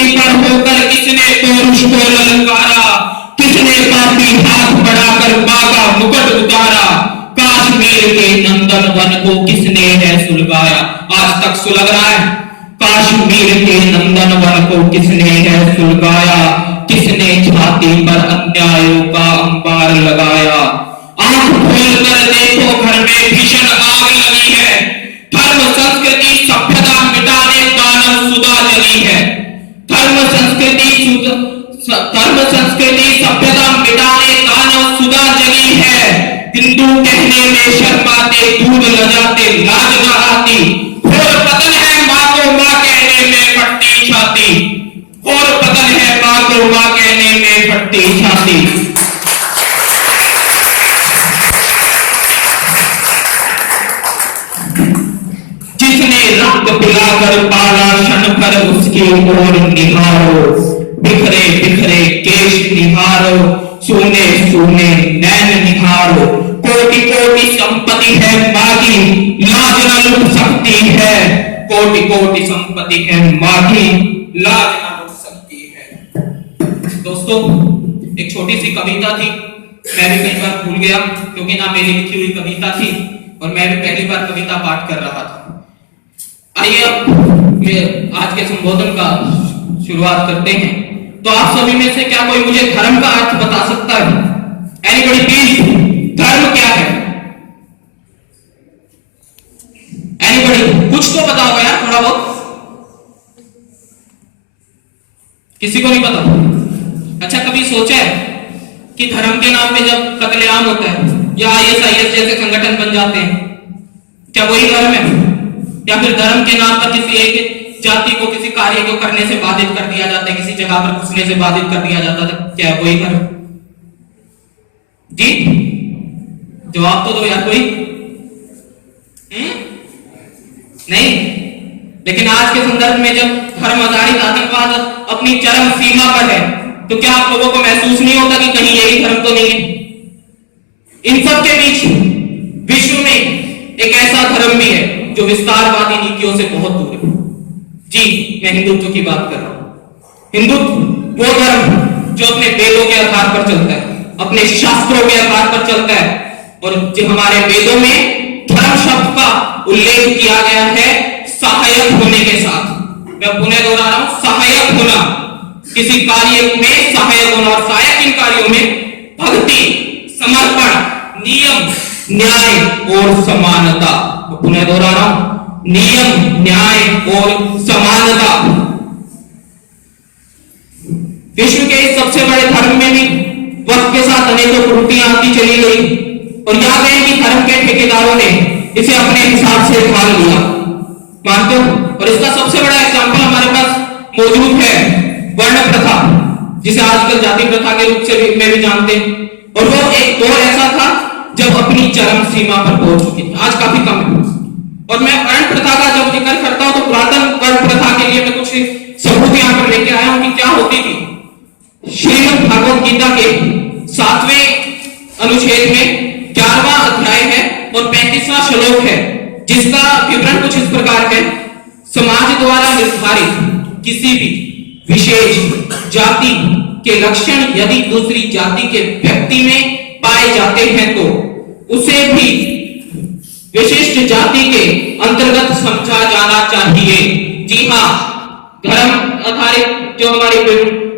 धरती पर होकर किसने पौरुष को ललकारा, किसने पापी हाथ बढ़ाकर मां का मुकुट उतारा, कश्मीर के नंदन वन को किसने है सुलगाया। आज तक सुलग रहा है। कश्मीर के नंदन वन को किसने है सुलगाया, किसने छाती पर अन्यायों का अंबार लगाया। आंख खोलकर देखो घर में भीषण आग लगी है, धर्म संस्कृति सभ्यता मिटाने दानव सुधा जली है। धर्म संस्कृति सभ्यता मिटाने दानव सुधा जली है। हिंदू कहने में शर्माते दूध लजाते लाज न आती, घोर पतन है मां को मां कहने में फटती छाती, घोर पतन है मां को मां कहने में फटती छाती। जिसने रक्त पिलाकर पाला क्षण भर उसकी ओर निहारो, बिखरे बिखरे केश निहारो, सोने सोने नैन निहारो। कोटि कोटि संपत्ति है मागी, लाज न लुट सकती है, कोटि कोटि संपत्ति है मागी, लाज न लुट सकती है। दोस्तों, एक छोटी सी कविता थी, मैं भी कई बार भूल गया क्योंकि ना मेरी लिखी हुई कविता थी और मैं भी पहली बार कविता पाठ कर रहा था। आइए अब आज के संबोधन का शुरुआत करते हैं। तो आप सभी में से क्या कोई मुझे धर्म का अर्थ बता सकता है? एनीबॉडी प्लीज, धर्म क्या है? एनीबॉडी, कुछ तो बताओ यार, थोड़ा बहुत। किसी को नहीं पता? अच्छा, कभी सोचा है कि धर्म के नाम पे जब कत्लेआम होता है या ISIS जैसे संगठन बन जाते हैं, क्या वही धर्म है? या फिर धर्म के नाम पर किसी एक जाति को किसी कार्य को करने से बाधित कर दिया जाता है, किसी जगह पर घुसने से बाधित कर दिया जाता है, क्या वही धर्म? जी जवाब तो दो यार कोई। नहीं। लेकिन आज के संदर्भ में जब धर्म आधारित आतंकवाद अपनी चरम सीमा पर है, तो क्या आप लोगों को महसूस नहीं होता कि कहीं यही धर्म तो नहीं है? इन सब के बीच विश्व में एक ऐसा धर्म भी है जो विस्तारवादी नीतियों से बहुत दूर है। जी, मैं हिंदुत्व की बात कर रहा हूं। हिंदुत्व वो धर्म जो अपने वेदों के आधार पर चलता है, अपने शास्त्रों के आधार पर चलता है, और जो हमारे वेदों में धर्म शब्द का उल्लेख किया गया है सहायक होने के साथ। मैं पुनः दोहरा रहा हूं, सहायक होना, किसी कार्य में सहायक होना। और सहायक इन कार्यों में भक्ति, समर्पण, नियम, न्याय और समानता। पुनः दोहरा रहा हूं, नियम, न्याय और समानता। विश्व के इस सबसे बड़े धर्म में भी वक्त के साथ अनेकों त्रुटियां आती चली गई, और याद है कि धर्म के ठेकेदारों ने इसे अपने हिसाब से ढाल लिया, मानते हो? और इसका सबसे बड़ा एग्जाम्पल हमारे पास मौजूद है वर्ण प्रथा, जिसे आजकल जाति प्रथा के रूप से भी में भी जानते हैं। और वो एक दौर ऐसा था जब अपनी चरम सीमा पर पहुंच चुकी थी, आज काफी कम है। और मैं वर्ण प्रथा का जब जिक्र करता हूं तो पुरातन वर्ण प्रथा के लिए मैं कुछ सबूत यहां पर लेके आया हूं कि क्या होती थी। श्रीमद् भागवत गीता के 7वें अनुच्छेद में 11वां अध्याय है और 35वां श्लोक है, जिसका विवरण कुछ इस प्रकार है। समाज द्वारा निर्धारित किसी भी विशेष जाति के लक्षण यदि दूसरी जाति के व्यक्ति में पाए जाते हैं तो उसे भी विशिष्ट जाति के अंतर्गत समझा जाना चाहिए। जी हाँ, धर्म आधारित जो हमारी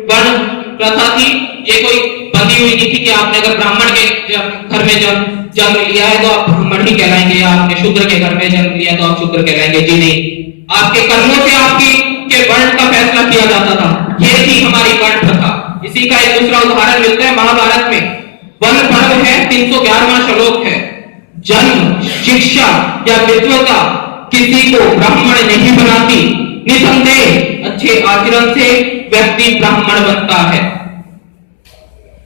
वर्ण प्रथा थी, ये कोई बंधी हुई नहीं थी कि आपने अगर ब्राह्मण के घर में जन्म लिया है तो आप ब्राह्मण ही कहलाएंगे, या आपने शूद्र के घर में जन्म लिया तो आप शूद्र कहलाएंगे। जी नहीं, आपके कर्मों से आपकी के वर्ण का फैसला किया जाता था। ये थी हमारी वर्ण प्रथा। इसी का एक दूसरा उदाहरण मिलता है महाभारत में। वन पर्व है, 311वां श्लोक है, जन्म, शिक्षा या विद्वता किसी को ब्राह्मण नहीं बनाती, निसंदेह अच्छे आचरण से व्यक्ति ब्राह्मण बनता है।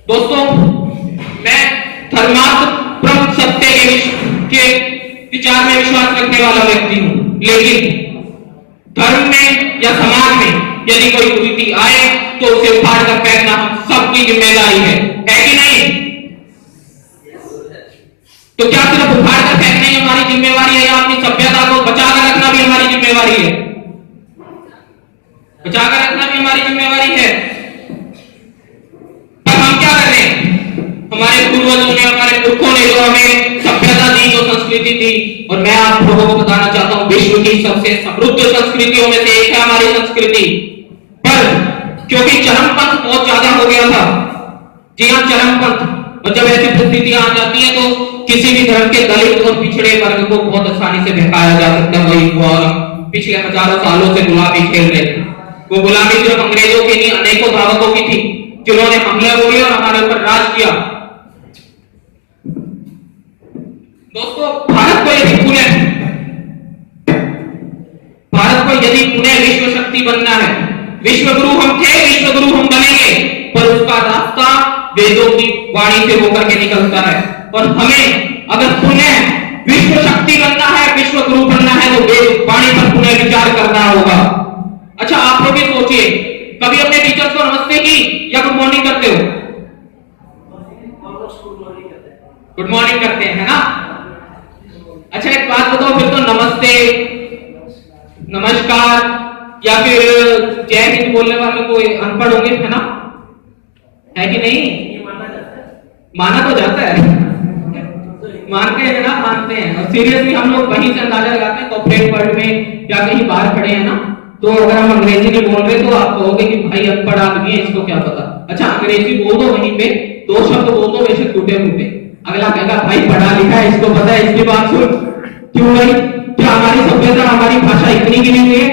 दोस्तों, मैं धर्मार्थ ब्रह्म सत्य के विचार में विश्वास रखने वाला व्यक्ति हूं, लेकिन धर्म में या समाज में यदि कोई कुरीति आए तो उसे उखाड़ कर फेंकना सबकी जिम्मेदारी है कि नहीं? तो क्या सिर्फ उखाड़ कर फेंकना ही हमारी जिम्मेवारी है, या अपनी सभ्यता को बचा कर रखना भी हमारी जिम्मेवारी है? बचा कर रखना भी हमारी जिम्मेवारी है। पर हम क्या कर रहे हैं? हमारे पूर्वजों ने, हमारे पुरखों ने जो हमें सभ्यता दी, जो संस्कृति दी, और मैं आप लोगों को बताना चाहता हूं विश्व की सबसे समृद्ध संस्कृतियों में से एक है हमारी संस्कृति। पर क्योंकि चरमपंथ बहुत ज्यादा हो गया था, जी हाँ चरमपंथ, और जब ऐसी परिस्थितियां आ जाती हैं तो किसी भी धर्म के दलित और पिछड़े वर्ग को बहुत आसानी से बहकाया जा सकता है। वही पिछले हजारों सालों से गुलामी खेल रहे थे। वो गुलामी सिर्फ अंग्रेजों की नहीं, अनेकों धावकों की थी जिन्होंने हमले बोले और हमारे ऊपर राज किया। दोस्तों, भारत को यदि पुनः विश्व शक्ति बनना है, विश्व गुरु हम थे, विश्व गुरु हम बनेंगे, पर उसका रास्ता वेदों की वाणी से होकर के निकलता है। और हमें अगर पुनः विश्व शक्ति बनना है, विश्व गुरु बनना है, तो वेद वाणी पर पुनः विचार करना होगा। अच्छा, आप लोग भी सोचिए, कभी अपने टीचर्स को नमस्ते की या गुड मॉर्निंग करते हो? गुड मॉर्निंग करते हैं, है ना? अच्छा, एक बात बताओ, फिर तो नमस्ते, नमस्कार या फिर जय हिंद बोलने वाले कोई अनपढ़ होंगे, है ना? है कि नहीं? माना तो जाता है, मानते हैं ना, मानते हैं। और सीरियसली हम लोग वहीं से अंदाजा लगाते हैं, कॉर्पोरेट वर्ल्ड में या कहीं बाहर खड़े हैं ना, तो अगर हम अंग्रेजी नहीं बोल रहे तो आप कहोगे कि भाई अनपढ़ आदमी है, इसको क्या पता। अच्छा, अंग्रेजी बोल दो, वहीं पे दो शब्द बोल दो, बेशक टूटे फूटे, अगला कहेगा भाई पढ़ा लिखा है, इसको पता है, इसकी बात सुन। क्यों भाई? क्या हमारी सभ्यता, हमारी भाषा इतनी गिरी हुई है?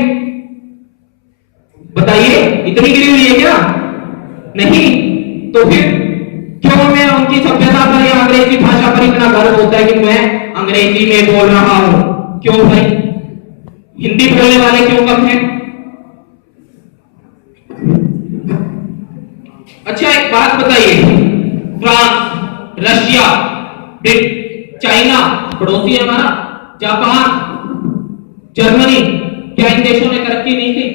बताइए, इतनी गिरी हुई है क्या? नहीं। तो फिर क्यों मैं उनकी सभ्यता पर या अंग्रेजी भाषा पर इतना गर्व होता है कि मैं अंग्रेजी में बोल रहा हूं? क्यों भाई? हिंदी बोलने वाले क्यों कम हैं? अच्छा, एक बात बताइए, फ्रांस, रशिया, चाइना पड़ोसी है हमारा, जापान, जर्मनी, क्या इन देशों ने तरक्की नहीं की?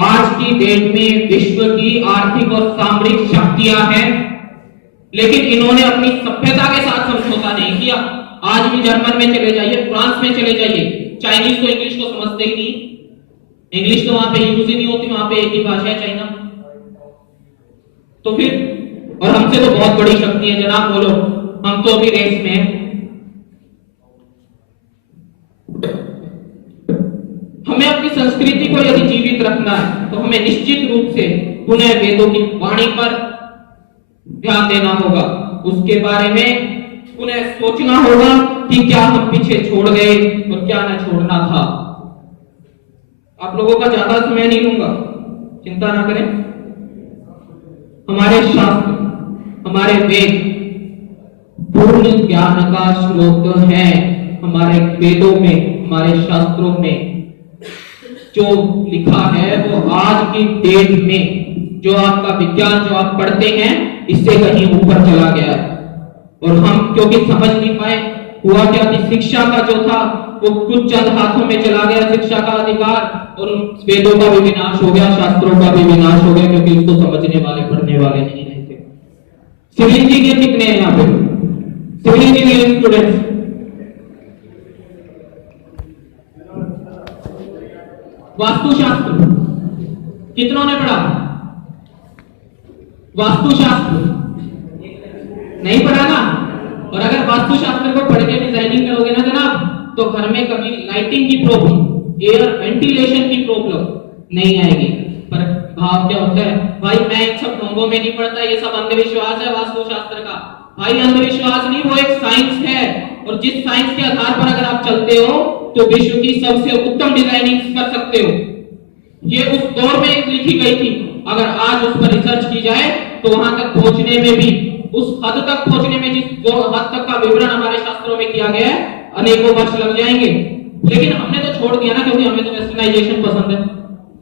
आज की डेट में विश्व की आर्थिक और सामरिक शक्तियां हैं, लेकिन इन्होंने अपनी सभ्यता के साथ समझौता नहीं किया। आज भी जर्मन में चले जाइए, फ्रांस में चले जाइए, चाइनीज तो इंग्लिश को समझते ही नहीं, इंग्लिश तो वहां पे यूज ही नहीं होती, वहां पे एक ही भाषा है चाइना। तो फिर, और हमसे तो बहुत बड़ी शक्ति है जनाब, बोलो, हम तो अभी रेस में हैं। हमें अपनी संस्कृति को यदि जीवित रखना है तो हमें निश्चित रूप से पुनः वेदों की वाणी पर ध्यान देना होगा, उसके बारे में पुनः सोचना होगा कि क्या हम पीछे छोड़ गए और क्या न छोड़ना था। आप लोगों का ज्यादा समय नहीं लूंगा, चिंता ना करें। हमारे शास्त्र, हमारे वेद पूर्ण ज्ञान का स्रोत है। हमारे वेदों में, हमारे शास्त्रों में जो लिखा है वो आज की डेट में जो आपका विज्ञान जो आप पढ़ते हैं इससे कहीं ऊपर चला गया है। और हम क्योंकि समझ नहीं पाए, हुआ क्या कि शिक्षा का जो था वो कुछ चंद हाथों में चला गया, शिक्षा का अधिकार, और वेदों का भी विनाश हो गया, शास्त्रों का भी विनाश हो गया, क्योंकि उसको समझने वाले, पढ़ने वाले नहीं रहे थे। सिविल इंजीनियर कितने हैं यहाँ पे? सिविल इंजीनियरिंग स्टूडेंट्स वास्तुशास्त्र कितनों ने पढ़ा? वास्तुशास्त्र नहीं पढ़ा ना? और अगर वास्तुशास्त्र को पढ़ के डिजाइनिंग करोगे ना जनाब, तो घर में कभी लाइटिंग की प्रॉब्लम, एयर वेंटिलेशन की प्रॉब्लम नहीं आएगी। पर भाव क्या होता है, भाई मैं इन सब ढोंगों में नहीं पढ़ता, ये सब अंधविश्वास है वास्तुशास्त्र का। भाई अंधविश्वास नहीं, वो एक साइंस है, और जिस साइंस के आधार पर अगर आप चलते हो तो विश्व की सबसे उत्तम डिजाइनिंग कर सकते हो। ये उस दौर में लिखी गई थी, अगर आज उस पर रिसर्च की जाए तो वहां तक पहुंचने में भी, उस हद तक पहुंचने में जिस हद तक का विवरण हमारे शास्त्रों में किया गया है, अनेकों वर्ष लग जाएंगे। लेकिन हमने तो छोड़ दिया ना, क्योंकि हमें तो वेस्टर्नाइजेशन पसंद है।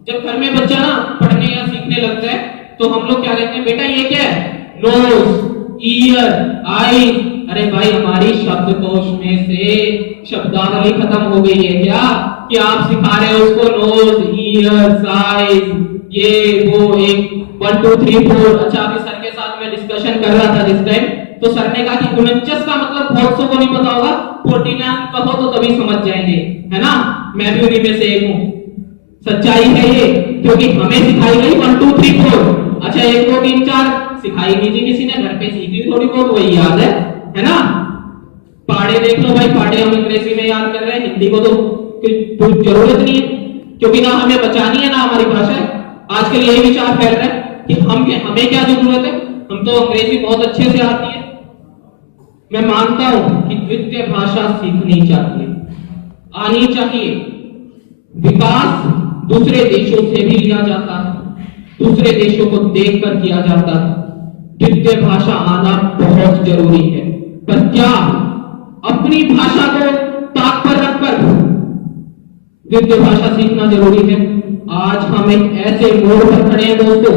जब घर में बच्चा ना पढ़ने या सीखने लगता है तो हम लोग क्या कहते हैं, बेटा ये क्या है? नोज, ईयर, आई। अरे भाई, हमारी शब्दकोश में से शब्दावली खत्म हो गई है क्या कि आप सिखा रहे हो उसको नोज, ईयर, साइज, ये वो, एक 1 2 3 4। अच्छा, अभी सर के साथ मैं डिस्कशन कर रहा था जिस टाइम, तो सर ने कहा कि 49 का मतलब बहुत सौ को नहीं पता होगा, 49 कहो तो तभी समझ जाएंगे, है ना? मैं भी उन्हीं में से एक हूं। सच्चाई है ये, क्योंकि हमें सिखाई गई 1 2 3 4। अच्छा 1 2 3 4 सिखाई नहीं थी किसी ने, घर पे सीख ली थोड़ी बहुत, वही याद है ना। पहाड़े देख लो भाई, पहाड़े हम अंग्रेजी में याद कर रहे हैं, हिंदी को तो कोई जरूरत नहीं है, क्योंकि ना हमें बचानी है ना हमारी भाषा है। आजकल यही विचार फैल रहा है कि हमें क्या जरूरत है, हम तो अंग्रेजी बहुत अच्छे से आती है। मैं मानता हूं कि द्वितीय भाषा सीखनी चाहिए, आनी चाहिए। विकास दूसरे देशों से भी लिया जाता है, दूसरे देशों को देखकर किया जाता है। द्वितीय भाषा आना बहुत जरूरी है, पर क्या अपनी भाषा को ताक पर रखकर द्वितीय भाषा सीखना जरूरी है? आज हम एक ऐसे मोड़ पर खड़े हैं दोस्तों,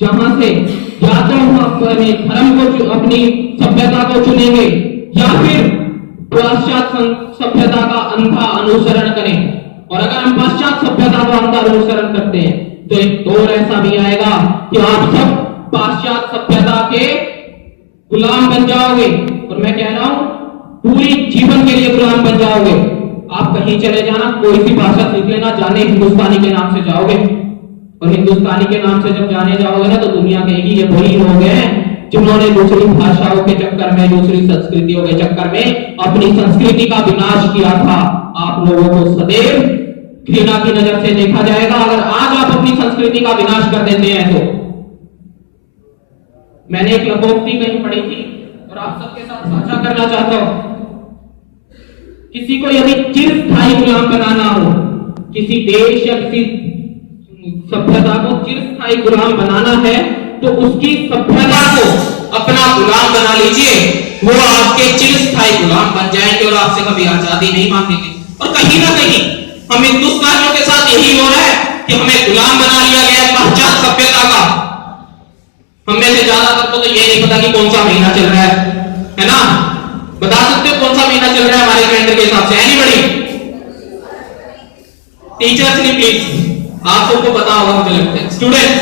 जहां से या तो हम अपने धर्म को, अपनी सभ्यता को चुनेंगे, या फिर पाश्चात्य सभ्यता का अंधा अनुसरण करें। और अगर हम पाश्चात्य सभ्यता का अंधा अनुसरण करते हैं तो एक दौर ऐसा भी आएगा कि आप सब पाश्चात्य सभ्यता के गुलाम बन जाओगे। और मैं कह रहा हूं पूरी जीवन के लिए गुलाम बन जाओगे। आप कहीं चले जाना, कोई सी भाषा सीख लेना, जाने हिंदुस्तानी के नाम से जाओगे, और हिंदुस्तानी के नाम से जब जाने जाओगे ना, तो दुनिया कहेगी ये वही लोग हैं जिन्होंने दूसरी भाषाओं के चक्कर में, दूसरी संस्कृतियों के चक्कर में अपनी संस्कृति का विनाश किया था। आप लोगों को सदैव घृणा की नजर से देखा जाएगा अगर आज आप अपनी संस्कृति का विनाश कर देते हैं तो। मैंने एक लोकोक्ति कहीं पढ़ी थी और आप सबके साथ साझा करना चाहता हूं। किसी को यदि चिरस्थायी गुलाम बनाना हो, किसी देश या किसी सभ्यता को चिरस्थायी गुलाम बनाना है, तो उसकी सभ्यता को अपना गुलाम बना लीजिए, वो आपके चिरस्थायी गुलाम बन जाएंगे और आपसे कभी आजादी नहीं मांगेंगे। और कहीं ना कहीं हम हिंदुस्तानियों के साथ यही हो रहा है कि हमें गुलाम बना लिया गया पाश्चात्य सभ्यता का। हम में से ज्यादातर को तो ये नहीं पता कि कौन सा महीना चल रहा है ना? बता सकते हो कौन सा महीना चल रहा है हमारे कैलेंडर के हिसाब से? एनीबॉडी? टीचर्स ने प्लीज, आप सबको पता होगा मुझे लगता है। स्टूडेंट्स,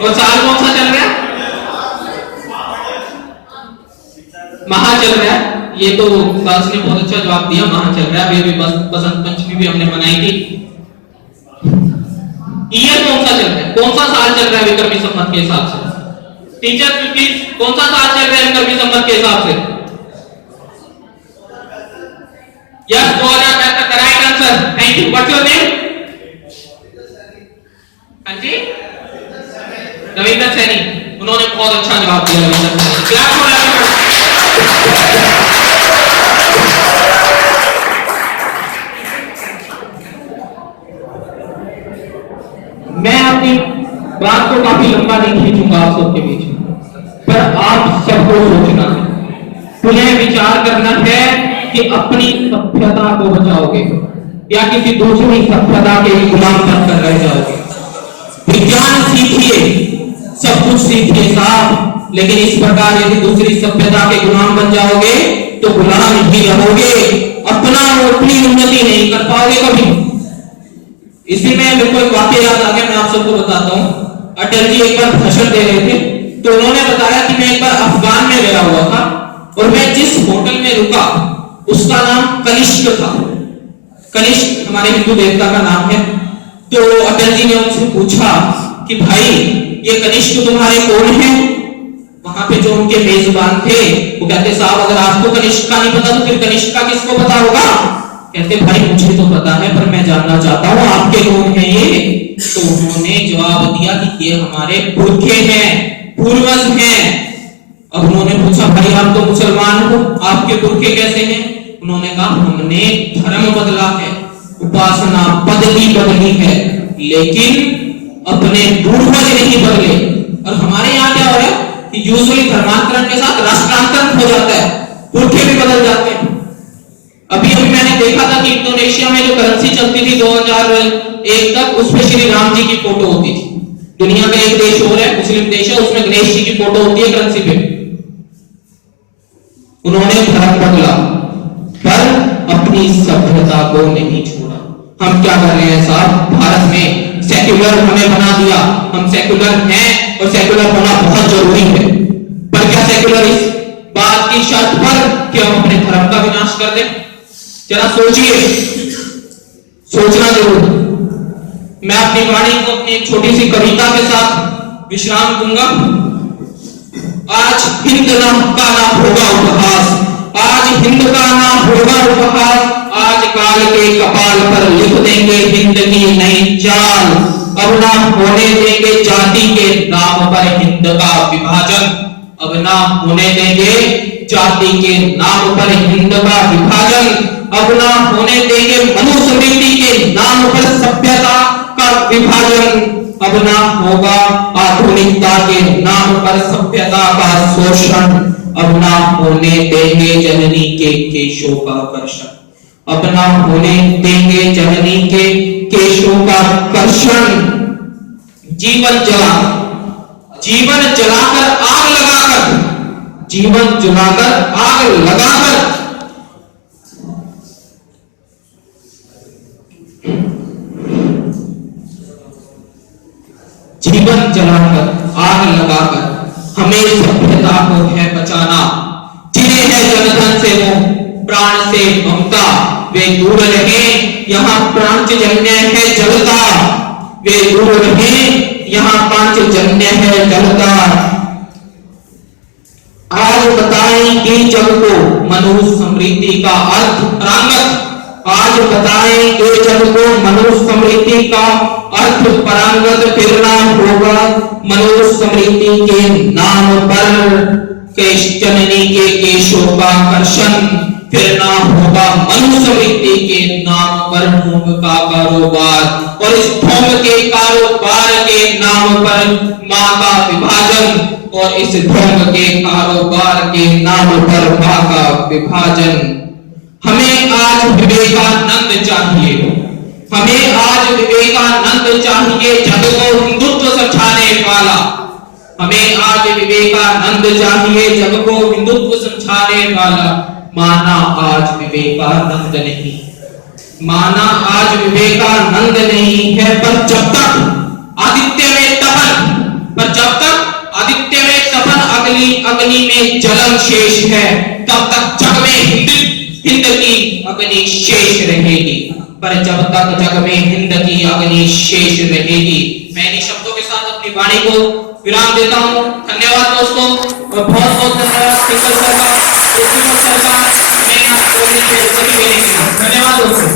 और साल कौन सा चल रहा है? महा चल रहा है। ये तो गर्ल्स ने बहुत अच्छा जवाब दिया, महा चल रहा है। अभी बसंत पंचमी भी हमने मनाई थी। ईयर कौन सा चल रहा है? कौन सा साल चल रहा है विक्रमी संवत के हिसाब से? टीचर प्लीज, कौन सा साल चल रहा है विक्रमी संवत के हिसाब से? यस, 2065 का right answer. Thank you. What's your name? हाँ जी, रविंद्र सैनी। उन्होंने बहुत अच्छा जवाब दिया। Ravindra Saini, clap for Ravindra. मैं अपनी बात को काफी लंबा नहीं खींचूंगा आप सबके बीच में, पर आप सबको सोचना है, पुनः विचार करना है कि अपनी सभ्यता को बचाओगे या किसी दूसरी सभ्यता के गुलाम बनकर रह जाओगे। विज्ञान सीखिए, सब कुछ सीखिए साहब, लेकिन इस प्रकार यदि दूसरी सभ्यता के गुलाम बन जाओगे तो गुलाम ही रहोगे, अपनी उन्नति नहीं कर पाओगे कभी। इसी में मेरे को एक वाक्य याद आ गया, मैं आप सबको बताता हूँ। अटल जी एक बार भाषण दे रहे थे, तो उन्होंने बताया कि मैं एक बार अफगान में गया हुआ था और मैं जिस होटल में रुका उसका नाम कनिष्क था। कनिष्क हमारे हिंदू देवता का नाम है। तो अटल जी ने उनसे पूछा कि भाई ये कनिष्क तुम्हारे कौन है? वहां पे जो उनके मेजबान थे वो कहते साहब अगर आपको कनिष्क का नहीं पता तो फिर कनिष्क का किसको पता होगा? कहते भाई मुझे तो पता है पर मैं जानना चाहता हूँ आपके कौन है ये? तो उन्होंने जवाब दिया कि ये हमारे पुरखे हैं, पूर्वज हैं। अब उन्होंने पूछा भाई आप तो मुसलमान हो, आपके पुरखे कैसे हैं? उन्होंने कहा हमने धर्म बदला है, उपासना पद्धति बदली है, लेकिन अपने पूर्वज नहीं बदले। और हमारे यहाँ क्या हो रहा है कि यूजुअली धर्मांतरण के साथ राष्ट्रांतरण हो जाता है, पुरखे भी बदल जाते हैं। अभी मैंने देखा था कि इंडोनेशिया में जो करेंसी चलती थी 2001 तक, उसमें श्री राम जी की फोटो होती थी। दुनिया का एक देश और है, मुस्लिम देश है, उसमें गणेश जी की फोटो होती है करेंसी पे। उन्होंने धर्म बदला पर अपनी सभ्यता को नहीं छोड़ा। हम क्या कर रहे हैं साहब? भारत में सेक्युलर हमें बना दिया, हम सेक्युलर हैं और सेक्युलर होना बहुत जरूरी है। पर क्या सेक्युलर इस बात की शर्त पर कि हम अपने धर्म का विनाश कर दें? जरा सोचिए, सोचना जरूर। मैं अपनी वाणी को अपनी एक छोटी सी कविता के साथ विश्राम दूंगा। आज हिंद का ना होगा उपहास, आज हिंद का ना होगा उपहास, आज काल के कपाल पर लिख देंगे हिंद की नई चाल। अब ना होने देंगे जाति के नाम पर हिंद का विभाजन, अब ना होने देंगे जाति के नाम पर हिंद का विभाजन, अब ना होने देंगे मनुस्मृति के नाम पर सभ्यता का विभाजन, अब ना होगा आधुनिकता के नाम पर सभ्यता का शोषण, अब ना होने देंगे जननी के केशों का कर्षण, अब ना होने देंगे जननी के केशों का कर्षण। जीवन जलाकर आग लगाकर, जीवन जलाकर आग लगाकर जीवन जलाकर आग लगाकर हमें सभ्यता को है बचाना। जिन्हें है जनधन से वो प्राण से ममता, वे दूर रहे यहाँ पांचजन्य है जलता, वे दूर रहे यहाँ पांचजन्य है जलता। आज बताएंगे जग को मनुस्मृति का अर्थ परांगत, आज बताएंगे जग को मनुस्मृति का अर्थ परांगत, फिर ना होगा मनुस्मृति के नाम पर जननी के केशों का कर्षण, फिर ना होगा मनुस्मृति के नाम पर ढोंग का कारोबार, और इस ढोंग के कारोबार के नाम पर माँ का विभाजन, और इस ढोंग के कारोबार के नाम पर माँ का विभाजन। हमें आज विवेकानंद चाहिए, हमें आज विवेकानंद चाहिए, जग को हिंदुत्व समझाने वाला, हमें आज विवेकानंद चाहिए, जग को हिंदुत्व समझाने वाला। माना आज विवेकानंद नहीं, माना आज विवेकानंद नहीं है, पर जब तक आदित्य में तपन, पर जब तक आदित्य में तपन अग्नि में जलन शेष है, तब तक जग में हिंद की अग्नि शेष रहेगी, पर जब तक जग में हिंद की अग्नि शेष रहेगी। मैं इन्हीं शब्दों के साथ अपनी वाणी को विराम देता हूँ। धन्यवाद दोस्तों, और बहुत बहुत धन्यवाद सरकार, मैं यहाँ धन्यवाद दोस्तों।